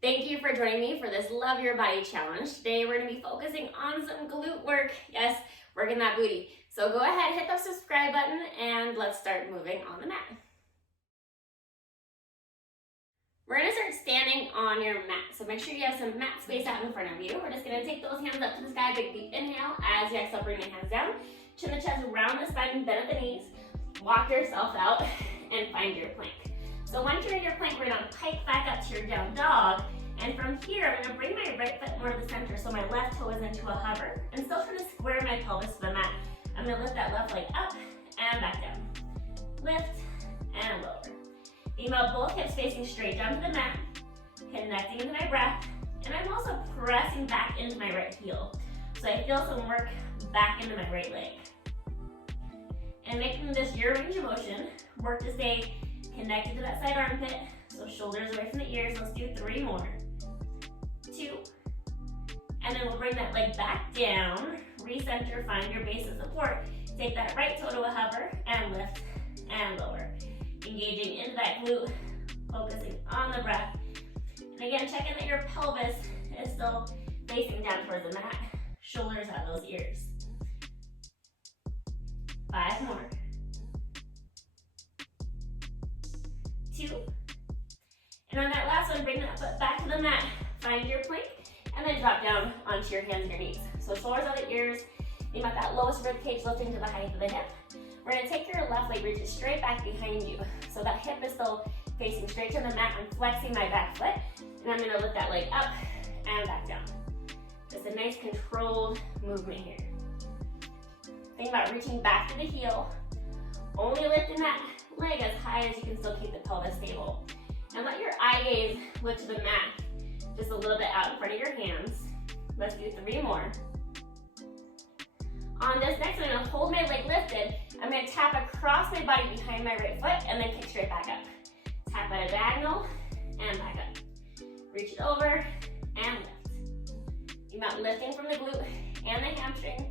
Thank you for joining me for this Love Your Body Challenge. Today we're going to be focusing on some glute work. Yes, working that booty. So go ahead, hit the subscribe button, and let's start moving on the mat. We're going to start standing on your mat. So make sure you have some mat space out in front of you. We're just going to take those hands up to the sky, big deep inhale. As you exhale, bring the hands down. Chin the chest, round the spine, bend at the knees. Walk yourself out and find your plank. So once you're in your plank, we're going to pike back up to your down dog. And from here, I'm going to bring my right foot more to the center so my left toe is into a hover. And still trying to square my pelvis to the mat. I'm going to lift that left leg up and back down. Lift and lower. Think about both hips facing straight down to the mat, connecting into my breath. And I'm also pressing back into my right heel. So I feel some work back into my right leg. And making this your range of motion, work to stay connected to that side armpit, so shoulders away from the ears. Let's do 3 more. 2. And then we'll bring that leg back down, recenter, find your base of support. Take that right toe to a hover and lift and lower. Engaging into that glute, focusing on the breath. And again, checking that your pelvis is still facing down towards the mat. Shoulders at those ears. 5 more. 2. And on that last one, bring that foot back to the mat. Find your plank, and then drop down onto your hands and your knees. So shoulders out the ears. You got that lowest rib cage lifting to the height of the hip. We're going to take your left leg, reach it straight back behind you. So that hip is still facing straight to the mat. I'm flexing my back foot, and I'm going to lift that leg up and back down. Just a nice controlled movement here. Think about reaching back to the heel, only lifting that leg as high as you can still keep the pelvis stable. And let your eye gaze lift to the mat just a little bit out in front of your hands. Let's do 3 more. On this next one, I'm going to hold my leg lifted. I'm going to tap across my body behind my right foot and then kick straight back up. Tap at a diagonal and back up. Reach it over and lift. You're not lifting from the glute and the hamstring.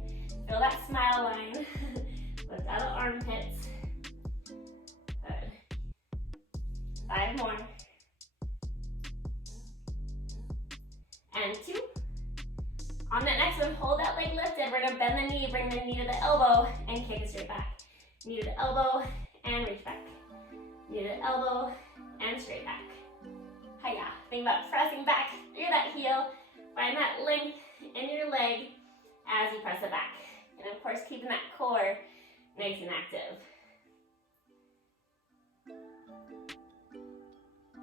Feel that smile line. Lift out of armpits. Good. 5 more. And 2. On that next one, hold that leg lifted. We're gonna bend the knee, bring the knee to the elbow, and kick it straight back. Knee to the elbow, and reach back. Knee to the elbow, and straight back. Hiya. Think about pressing back through that heel. Find that length in your leg as you press it back. And of course, keeping that core nice and active.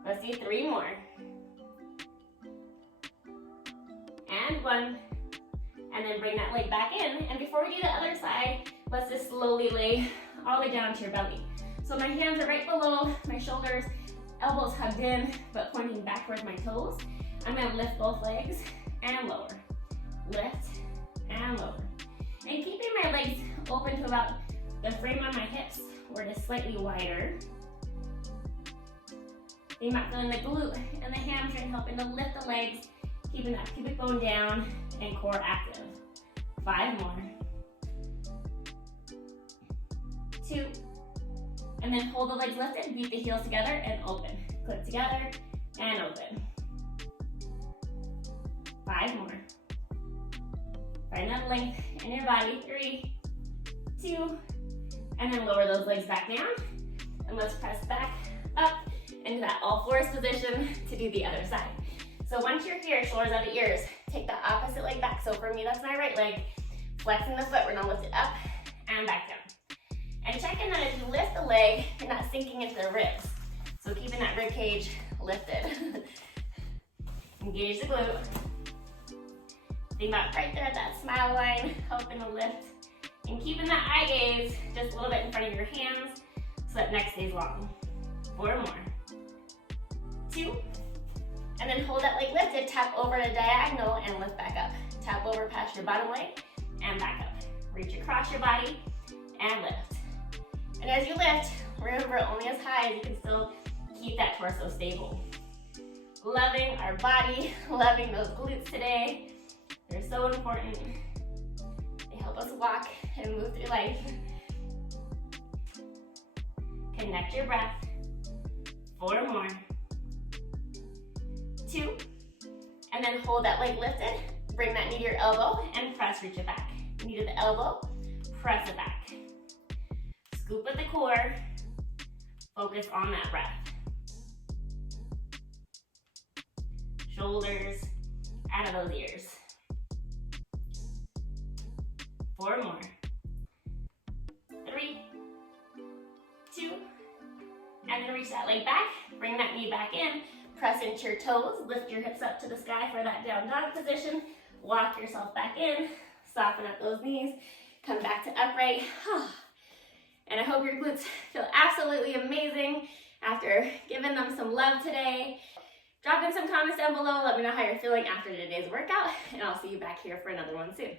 Let's do 3 more. And 1. And then bring that leg back in. And before we do the other side, let's just slowly lay all the way down to your belly. So my hands are right below my shoulders, elbows hugged in, but pointing back towards my toes. I'm gonna lift both legs and lower. Lift and lower. And keeping my legs open to about the frame on my hips or just slightly wider. Think about feeling the glute and the hamstring helping to lift the legs, keeping that pubic bone down and core active. 5 more. 2. And then hold the legs lifted, beat the heels together and open. Click together and open. 5 more. Find that length in your body. 3, 2, and then lower those legs back down. And let's press back up into that all fours position to do the other side. So once you're here, shoulders out the ears, take the opposite leg back. So for me, that's my right leg. Flexing the foot, we're gonna lift it up and back down. And check in that as you lift the leg, you're not sinking into the ribs. So keeping that rib cage lifted. Engage the glute. Think about right there at that smile line, helping to lift. And keeping that eye gaze just a little bit in front of your hands so that neck stays long. 4 more. 2. And then hold that leg lifted, tap over to diagonal and lift back up. Tap over past your bottom leg and back up. Reach across your body and lift. And as you lift, remember only as high as you can still keep that torso stable. Loving our body, loving those glutes today. They're so important. They help us walk and move through life. Connect your breath. 4 more. 2. and then hold that leg lifted. Bring that knee to your elbow and press, reach it back. Knee to the elbow, press it back. Scoop at the core, focus on that breath. Shoulders out of those ears. 4 more. 3, 2, and then reach that leg back, bring that knee back in, press into your toes, lift your hips up to the sky for that down dog position, walk yourself back in, soften up those knees, come back to upright. And I hope your glutes feel absolutely amazing after giving them some love today. Drop in some comments down below, let me know how you're feeling after today's workout, and I'll see you back here for another one soon.